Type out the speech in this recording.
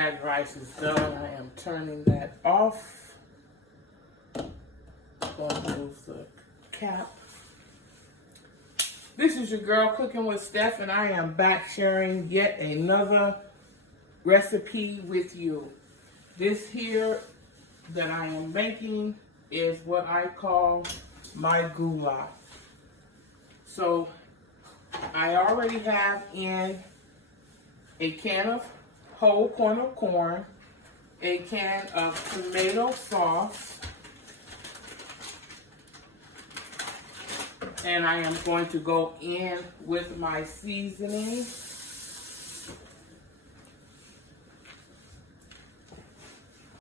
that rice is done, I am turning that off. Going to remove the cap. This is your girl Cooking with Steph, and I am back sharing yet another recipe with you. This here that I am making is what I call my goulash. So I already have in a can of whole kernel corn, a can of tomato sauce, and I am going to go in with my seasoning.